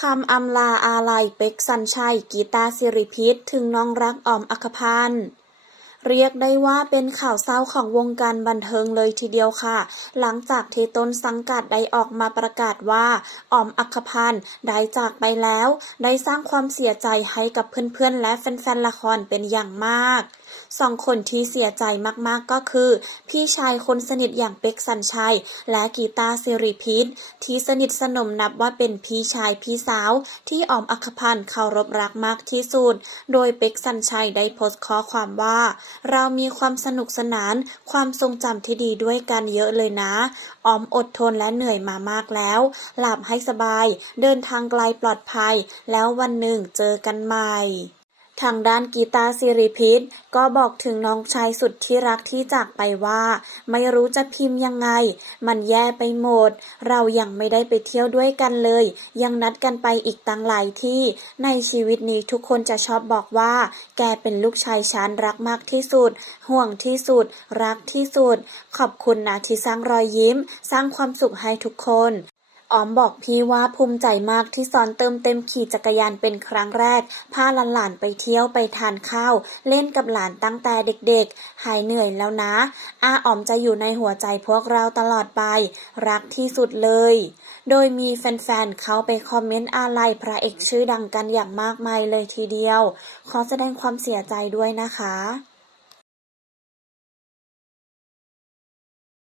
คำอำลาอาลัยเป็กสัญชัย กีตาสิริพิษถึงน้องรักออมอัคพันธ์เรียกได้ว่าเป็นข่าวเศร้าของวงการบันเทิงเลยทีเดียวค่ะ หลังจากที่ต้นสังกัดได้ออกมาประกาศว่าออมอัคคพันธ์ได้จากไปแล้ว ได้สร้างความเสียใจให้กับเพื่อนๆ และแฟนๆละครเป็นอย่างมาก สองคนที่เสียใจมากๆก็คือ พี่ชายคนสนิทอย่างเป็กสัญชัย และกีตาร์สิริพิษที่สนิทสนมนับว่าเป็นพี่ชายพี่สาว ที่ออมอัคพันธ์เคารพรักมากที่สุด โดยเป็กสัญชัยได้โพสต์ข้อความว่า เรามีความสนุกสนาน ความทรงจำที่ดีด้วยกันเยอะเลยนะ ออมอดทนและเหนื่อยมามากแล้ว หลับให้สบาย เดินทางไกลปลอดภัย แล้ววันหนึ่งเจอกันใหม่ ทางด้านกีตาร์สิริพิษก็บอกถึงน้องชายสุดที่รักที่จากไปว่า ไม่รู้จะพิมพ์ยังไง มันแย่ไปหมด เรายังไม่ได้ไปเที่ยวด้วยกันเลย ยังนัดกันไปอีกตั้งหลายที่ ในชีวิตนี้ทุกคนจะชอบบอกว่า แกเป็นลูกชายฉันรักมากที่สุด ห่วงที่สุด รักที่สุด ขอบคุณนะที่สร้างรอยยิ้ม สร้างความสุขให้ทุกคน ออมบอกพี่ว่าภูมิใจมากที่สอนเติมเต็มขี่จักรยานเป็นครั้งแรก พาหลานๆไปเที่ยวไปทานข้าว เล่นกับหลานตั้งแต่เด็กๆ หายเหนื่อยแล้วนะ อาออมจะอยู่ในหัวใจพวกเราตลอดไป รักที่สุดเลย โดยมีแฟนๆ เข้าไปคอมเมนต์อาลัยพระเอกชื่อดังกันอย่างมากมายเลยทีเดียว ขอแสดงความเสียใจด้วยนะคะ